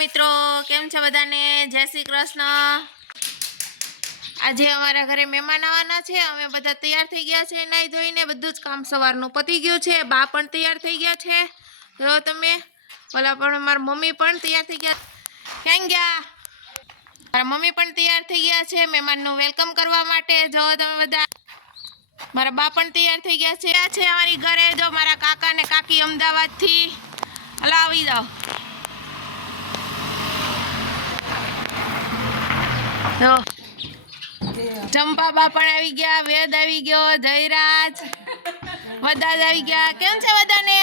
મિત્રો, કેમ છે બધાને? જય શ્રી કૃષ્ણ। આજે અમારા ઘરે મહેમાન આવવાના છે। અમે બધા તૈયાર થઈ ગયા છે, નાઈ ધોઈને બધું જ કામ સવારનું પતી ગયું છે। બા પણ તૈયાર થઈ ગયા છે, જો તમે। ઓલા પણ મારા મમ્મી પણ તૈયાર થઈ ગયા। ક્યાં ગયા? મારા મમ્મી પણ તૈયાર થઈ ગયા છે મહેમાનનું વેલકમ કરવા માટે। જો તમે બધા, મારા બા પણ તૈયાર થઈ ગયા છે અમારી ઘરે। જો મારા કાકા ને કાકી અમદાવાદથી, હાલો આવી જાઓ। જો ચંપા બા પણ આવી ગયા, વેદ આવી ગયો, જયરાજ બધા જ આવી ગયા। કેમ છે બધાને?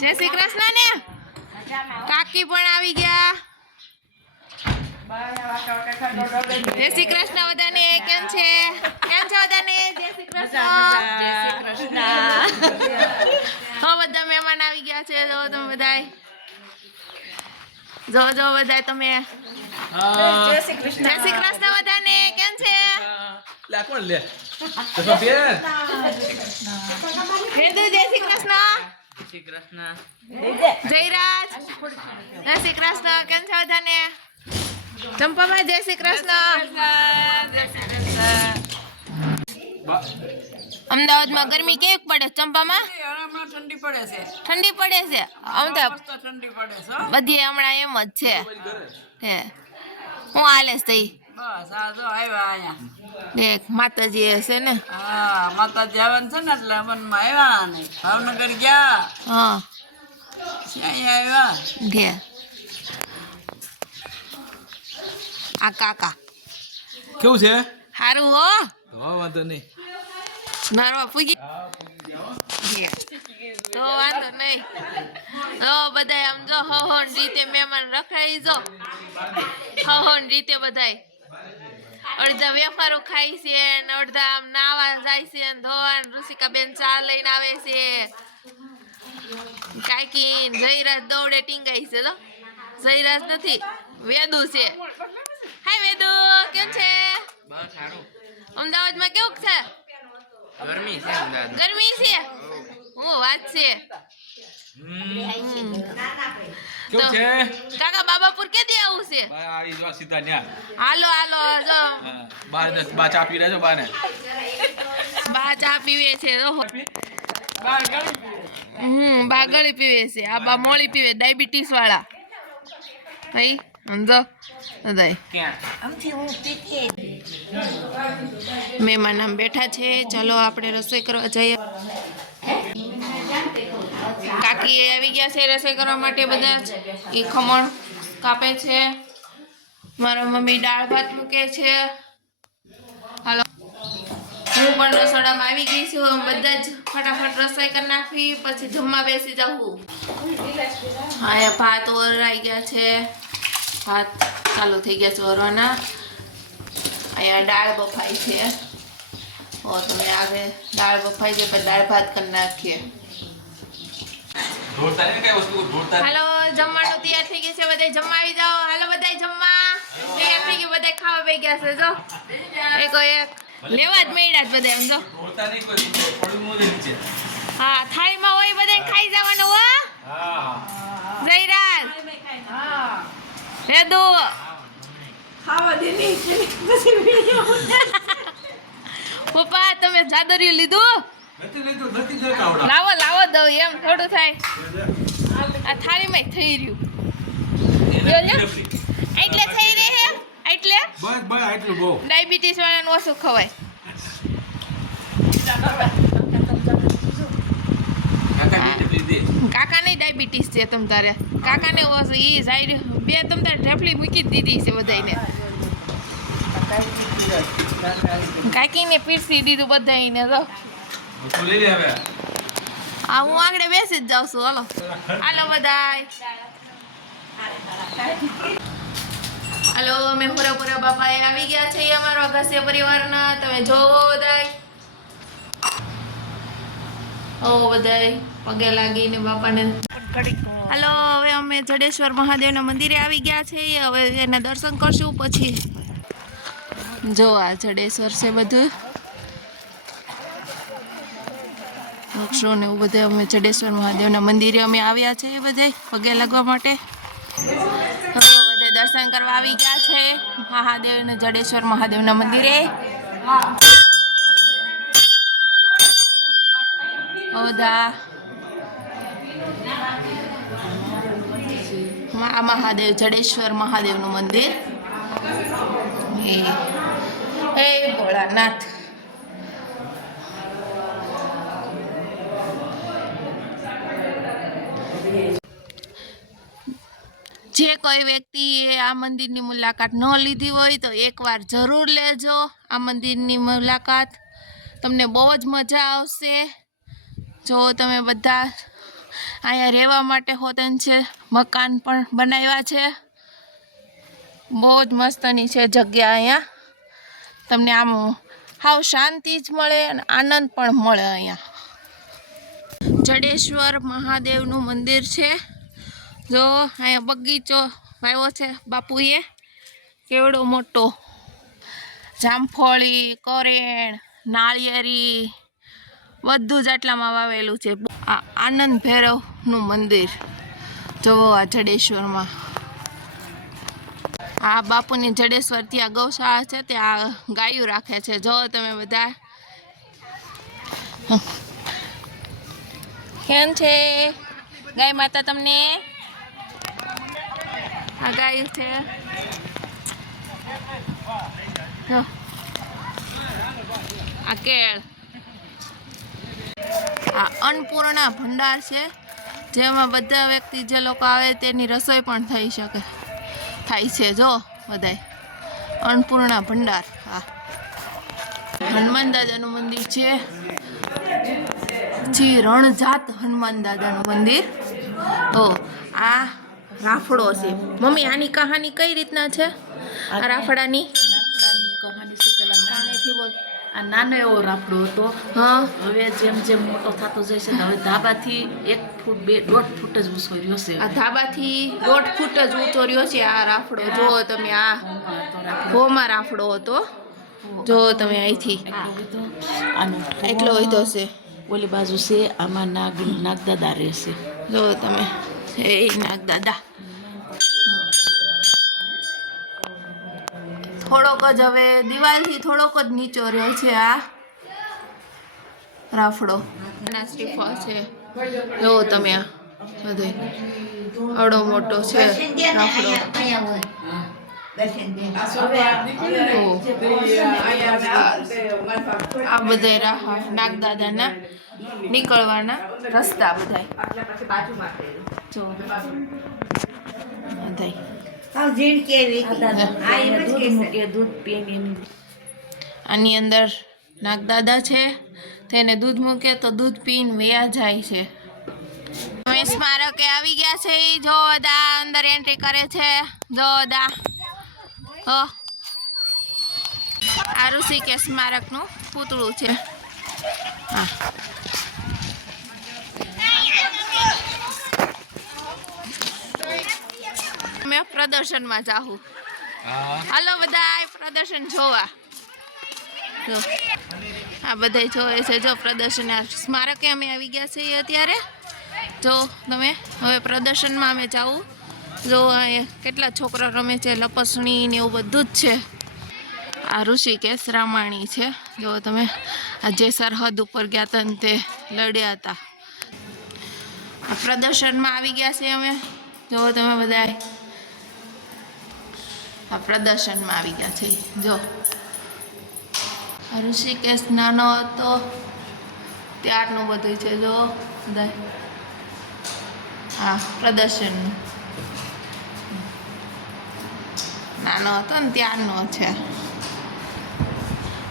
જય શ્રી કૃષ્ણ ને? કાકી પણ આવી ગયા। જય શ્રી કૃષ્ણ બધાને। કેમ છે? કેમ છે બધાને? જય શ્રી કૃષ્ણ। જય શ્રી કૃષ્ણ। હા, બધા મહેમાન આવી ગયા છે। જો તમે બધાય, જો બધાય તમે। જય શ્રી કૃષ્ણ। જય શ્રી કૃષ્ણ બધાને। કેમ છે? લે કોણ લે તો બેન હેદુ જય શ્રી કૃષ્ણ। શ્રી કૃષ્ણ જયરાજ જય શ્રી કૃષ્ણ। કેમ છે બધાને? ચંપાબા જય શ્રી કૃષ્ણ। અમદાવાદમાં ગરમી કેવી પડે ચંપામાં? ઠંડી પડે છે। ઠંડી પડે છે? અમદાવાદ ઠંડી પડે છે બધી હમણાં એમ જ છે। હે હું હાલે તઈ? બસ આ જો આવ્યા અહીંયા। દેખ માતાજી હશે ને? હા, માતાજી આવવાનું છે ને એટલે મનમાં આવ્યા ને ભાવનગર ગયા, હા અહીંયા આવ્યા। ઘે આ કાકા કેવું છે? હારું હો, વાંધો નહીં। નરવા પૂગી તો વાંધો નહીં। જો બધાય આમ જો હોન રીતે મહેમાન રખાઈ, જો હોન રીતે બધાય અડધા વેફારો ખાય છે ને અડધા આમ નાવા જાય છે ને ધોવાન ઋષિકાબેન ચા લઈને આવે છે। કાકી જયરાજ દોડે ટીંગાઈ છે। તો જયરાજ નથી, વેદુ છે। હાય વેદુ, કેમ છે? બસ સારું। અમદાવાદમાં કેવું છે? ગરમી છે અમદાવાદ। ગરમી છે? હું વાત છે। કેવું છે? કાકા બાબાપુર કેદી આવું છે? આવી જો સીધા ન્યા। હાલો હાલો, જો બા ચા પી રહ્યા છો બાને? બા ચા પીવે છે। બા ગળી પીવે છે, આ બા મોળી પીવે, ડાયાબિટીસ વાળા ભાઈ સમજો બધાય। મહેમાન આમ બેઠા છે, ચાલો આપણે રસોઈ કરવા જઈએ। કાકી આવી ગયા છે રસોઈ કરવા માટે। બધા જ એ ખમણ કાપે છે, મારા મમ્મી દાળ ભાત મૂકે છે। હાલો, હું પણ રસોડામાં આવી ગઈ છું। બધા જ ફટાફટ રસોઈ કરી નાખવી, પછી જમવા બેસી જાઉં। હા, ભાત વરાઈ ગયા છે, ભાત ચાલુ થઈ ગયા છે વરવાના। અહીંયા દાળ બફાઈ છે। ઓ તમે આગળ દાળ બફાઈ છે, પછી દાળ ભાત કરી નાખીએ। હાલો, જમવાનું તૈયાર થઈ ગયું છે, બધાય જમવા આવી જાઓ। હાલો બધાય જમવા તૈયાર થઈ ગયું, બધાય ખાવા બેસી ગયા છે। જો એક લેવા જ મળ્યા જ બધાય આમ જો। હા, થાળીમાં હોય બધાય ખાઈ જવાનું હો। જયરાજ હેદુ ખાવા દે પપ્પા તમે જાદરિયું લીધું? લાવો લાવો દઉં, એમ થોડું થાય। આ થાળીમાં થઈ રહ્યું એટલે થઈ રહે હે, એટલે ડાયાબિટીસ વાળાનું ઓછું ખવાય। કાકાને ડાયાબિટીસ છે તમ તારે? કાકાને ઓછું ઈ જાય બે તમ તારે ઢેફલી મૂકી જ દીધી છે બધાને। કાકીને પીરસી દીધું બધાને। જો હા, હું આગળ બેસી જ જાઉં છું। હાલો હાલો બધાય, હાલો અમે પૂરા બાપા આવી ગયા છે અમારો અગાસિયા પરિવારના। તમે જોવો બધાય, ઓ બધાય પગે લાગીને બાપાને। હાલો, હવે અમે જડેશ્વર મહાદેવના મંદિરે આવી ગયા છે। હવે એના દર્શન કરશું, પછી જો આ જડેશ્વર છે બધું વૃક્ષો ને એવું બધે। અમે જડેશ્વર મહાદેવના મંદિરે અમે આવ્યા છે બધા પગે લાગવા માટે। બધે દર્શન કરવા આવી ગયા છે મહાદેવને જડેશ્વર મહાદેવના મંદિરે. બધા મહાદેવ જડેશ્વર મહાદેવનું મંદિર. હે ભોળાનાથ. જે કોઈ વ્યક્તિએ આ મંદિરની મુલાકાત ન લીધી હોય તો એકવાર જરૂર લેજો આ મંદિરની મુલાકાત. તમને બહુ જ મજા આવશે. જો તમે બધા અહીંયા રહેવા માટે હોતન છે, મકાન પણ બનાવ્યા છે. બહુ જ મસ્તની છે જગ્યા. અહીંયા તમને આમ હાવ શાંતિ જ મળે અને આનંદ પણ મળે. અહીંયા જડેશ્વર મહાદેવનું મંદિર છે. જો અહીંયા બગીચો વાવ્યો છે બાપુએ, કેવડો મોટો. જામફળી, કરેણ, નાળિયેરી બધું જ આટલામાં વાવેલું છે. આ આનંદ ભૈરવનું મંદિર જોવો આ જડેશ્વરમાં. આ બાપુની જડેશ્વર ત્યાં ગૌશાળા છે, ત્યાં ગાયું રાખે છે. જો તમે બધા કેમ છે ગાય માતા તમને? આ ગાયું છે. આ કેળ. આ અન્નપૂર્ણા ભંડાર છે, જેમાં બધા વ્યક્તિ જે લોકો આવે તેની રસોઈ પણ થાય છે. જો બધાય અન્નપૂર્ણા ભંડાર. હા, હનુમાન દાદાનું મંદિર છે. રણજાત હનુમાન દાદાનું મંદિર. ઓ આ રાફડો છે. મમ્મી આની કહાની કઈ રીતના છે? આ રાફડાની કહાની છે પેલા બોલ. આ નાનો એવો રાફડો હતો. હા, હવે જેમ જેમ મોટો થતો જાય છે ને હવે ધાબાથી 1 ફૂટ 1.5 ફૂટ જ ઊંચો રહ્યો છે. આ ધાબાથી 1.5 ફૂટ જ ઊંચો રહ્યો છે આ રાફડો. જો તમે આ ભોમાં રાફડો હતો. જો તમે અહીંથી એટલો વધો છે. ઓલી બાજુ છે આમાં નાગદાદા રહેશે. જો તમે એ નાગદાદા. થોડોક જ હવે દિવાલથી થોડોક જ નીચો રહ્યો છે આ રાફડો. ના શ્રીફળ છે. જો તમે આ બધે આવડો મોટો છે રાફડો. આ બધા નાગદાદાના નીકળવાના રસ્તા બધા. જો આની અંદર નાગદાદા છે, તેને દૂધ મૂકે તો દૂધ પીને વયા જાય છે. સ્મારકે આવી ગયા છે. જો દા અંદર એન્ટ્રી કરે છે. જો દા આ ઋષિકેશ સ્મારકનું પૂતળું છે. હા, મેં પ્રદર્શનમાં જાઉં. હાલો બધા પ્રદર્શન જોવા. જો આ બધા જોવે છે. જો પ્રદર્શન સ્મારકે અમે આવી ગયા છીએ અત્યારે. જો તમે હવે પ્રદર્શનમાં અમે જાઉં. જો અહીંયા કેટલા છોકરા રમે છે, લપસણી ને એવું બધું જ છે. આ ઋષિકેશ રામાયણી છે. જો તમે આ જે સરહદ ઉપર ગયા હતા ને તે લડ્યા હતા. આ પ્રદર્શનમાં આવી ગયા છે અમે. જો તમે બધા આ પ્રદર્શનમાં આવી ગયા છે. જો ઋષિકેશ નાનો હતો ત્યારનું બધું છે. જો બધા હા પ્રદર્શનનું નાનો હતો ને ત્યારનો છે.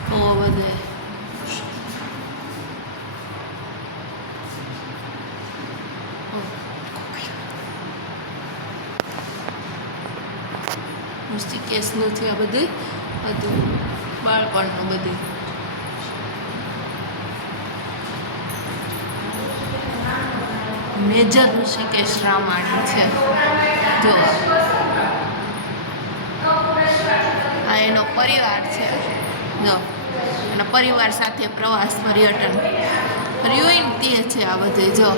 તો બધે ઋષિકેશનું છે આ બધું બાળપણનું બધું. મેજર ઋષિકેશ રામાયણ છે. જો આ એનો પરિવાર છે. જો એના પરિવાર સાથે પ્રવાસ પર્યટન કર્યું ને તે છે આ બધે. જો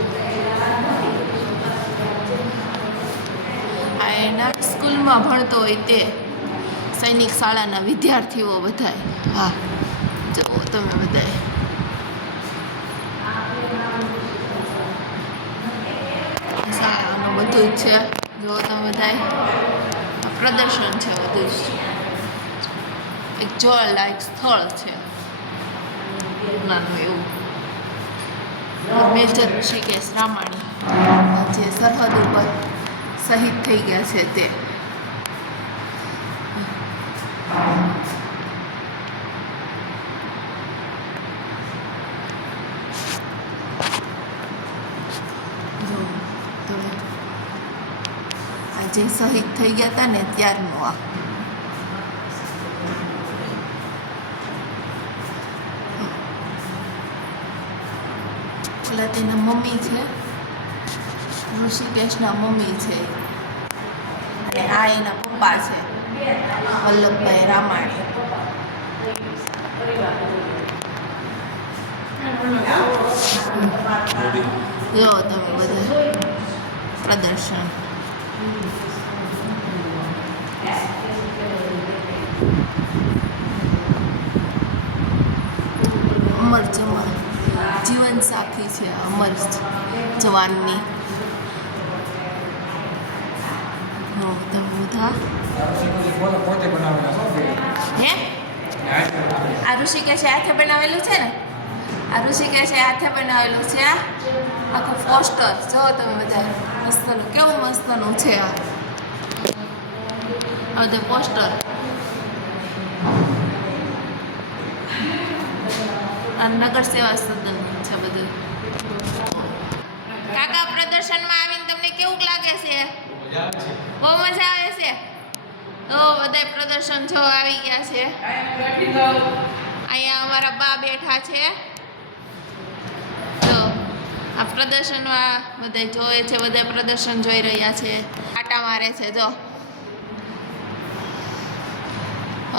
આ આ એના સ્કૂલમાં ભણતો હોય તે સૈનિક શાળાના વિદ્યાર્થીઓ બધાય. હા જુઓ તમે બધાય. શાળાનું બધું જ છે. જુઓ તમે બધાય. પ્રદર્શન છે બધું જ. એક જોવાલાયક સ્થળ છે નાનું એવું. મેજર ઋષિકેશ રામાણી જે સરહદ ઉપર શહીદ થઈ ગયા છે તે. જો તમે આ જે શહીદ થઈ ગયા હતા ને ત્યારનું આ. પેલા તેના મમ્મી છે, ઋષિકેશના મમ્મી છે અને આ એના પપ્પા છે વલ્લભભાઈ રામાણી. જો તમે બધા પ્રદર્શન. અમર જવાન જીવન સાખી છે અમર જવાનની. તમે બધા હે આ ઋષિકેશે હાથે બનાવેલું છે ને. આ ઋષિકેશે હાથે બનાવેલું છે આખું પોસ્ટર. જો તમે બધા મસ્તનું કેવું મસ્તનું છે આ બધું પોસ્ટર. આ નગર સેવા સદન છે બધું. કાકા પ્રદર્શનમાં આવીને તમને કેવું લાગે છે? બહુ મજા આવે છે. તો બધા પ્રદર્શન જો આવી ગયા છે. અહીંયા અમારા બા બેઠા છે. જો આ પ્રદર્શનમાં બધા જોવે છે, બધા પ્રદર્શન જોઈ રહ્યા છે, આટા મારે છે. જો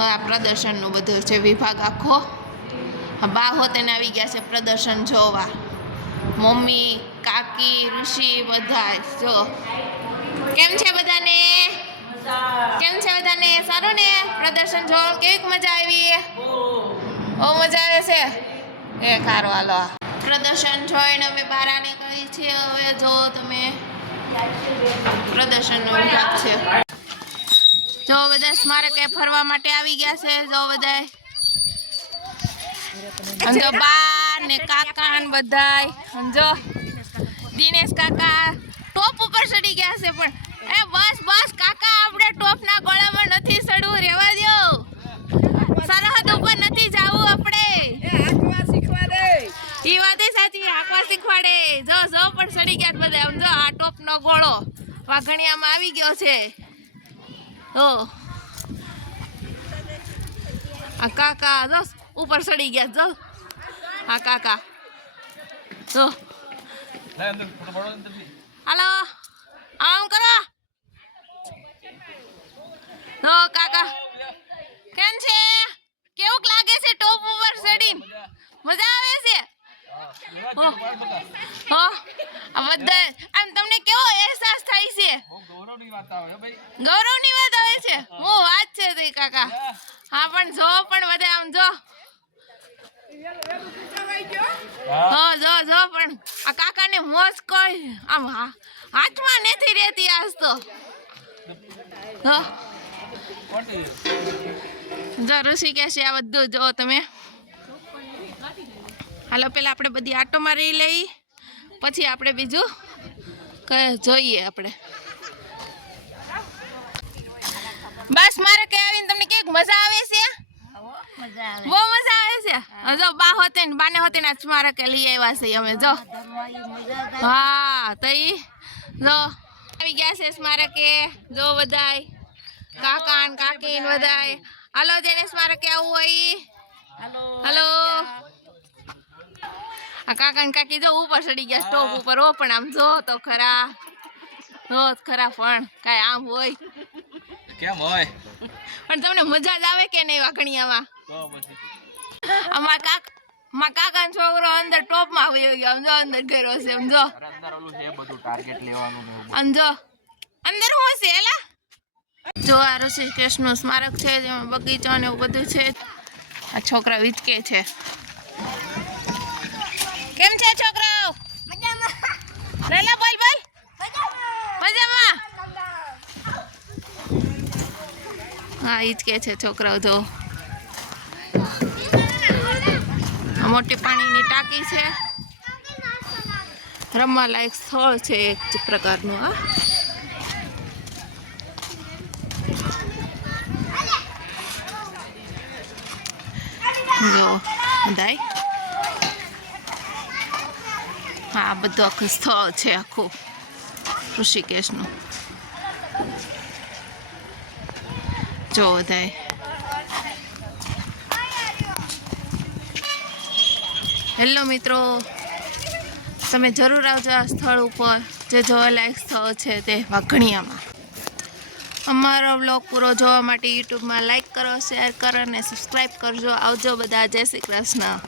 આ પ્રદર્શનનું બધું છે વિભાગ આખો. બા હોત એને આવી ગયા છે પ્રદર્શન જોવા. મમ્મી, કાકી, ઋષિ બધા. જો કેમ છે બધાને? કેમ છે બધાને? સારું ને? પ્રદર્શન જોવા કેવી મજા આવી? બહુ મજા આવે છે. એ ખારો હાલો. પ્રદર્શન જોઈને અમે બહાર નીકળી છીએ. હવે જો તમે પ્રદર્શનનો વિભાગ છે. જો બધા સ્મારકે ફરવા માટે આવી ગયા છે. જો બધા જો બા ને કાકા ને બધાય. જો દિનેશ કાકા ટોપ ઉપર ચડી ગયા છે. પણ એ બસ બસ કાકા, આપણે ટોપના ગોળામાં નથી ચડવું, રહેવા દો. સરહદ ઉપર નથી જવું આપણે. ઈ વાત સાચી, આંકવા શીખવાડે. જો જો પણ ચડી ગયા બધા. આમ જો આ ટોપનો ગોળો વાઘણિયામાં આવી ગયો છે. ઓ આ કાકા જો ઉપર ચડી ગયા. જો આ કાકા જો. હાલો આમ કરો. તો કાકા કેમ છે? કેવું લાગે છે ટોપ ઉપર ચડીને? મજા આવે છે? આ બધા આમ તમને કેવો અહેસાસ થાય છે? ગૌરવની વાત આવે છે. હું વાત છે તો કાકા. હા પણ જો પણ બધા આમ જો. જો જો પણ આ કાકાને મોજ કોઈ આમ હાથમાં નથી રહેતી આજ તો. જો ઋષિકેશ આ બધું જો તમે. હાલો પેલા આપણે બધી આટો મારી લઈ, પછી આપણે બીજું જોઈએ. આપણે બસ મારે કે આવીને તમને કેવી મજા આવે છે? બહુ મજા આવે છે. જો બા હોતે ને બાને હોતે ને સ્મારકે લઈ આવ્યા છે અમે. જો હા તો ઈ જો આવી ગયા છે સ્મારકે. જો બધાય કાકા ને કાકી ને બધાય. હાલો જેને સ્મારકે આવવું હોય. હાલો આ કાકા ને કાકી જો ઉપર ચડી ગયા સ્ટોપ ઉપર. હો પણ આમ જો તો ખરા. જો ખરા પણ કાંઈ આમ હોય કેમ હોય? પણ તમને મજા જ આવે કે નહીં વાઘણિયામાં? અમારા કાકા છોકરો અંદર ટોપમાં વયો ગયો. સમજો અંદર ગયો છે. સમજો અંદર શું છે એલા? જો આ ઋષિકેશનું સ્મારક છે જેમાં બગીચો ને એવું બધું છે. આ છોકરા વીચકે છે. કેમ છે છોકરાઓ? લેલા બોલ બોલ. મજામાં. હા હિચકે છે છોકરાઓ. જો આ મોટી પાણીની ટાંકી છે. રમવા લાયક સ્થળ છે એક પ્રકારનું. હા જો બધાય આ બધું આખું સ્થળ છે આખું ઋષિકેશનું. જો બધાય હેલો મિત્રો, તમે જરૂર આવજો આ સ્થળ ઉપર. જે જોવાલાયક સ્થળ છે તે વાઘણિયામાં. અમારો બ્લોગ પૂરો જોવા માટે યુટ્યુબમાં લાઈક કરો, શેર કરો અને સબસ્ક્રાઈબ કરજો. આવજો બધા. જય શ્રી કૃષ્ણ.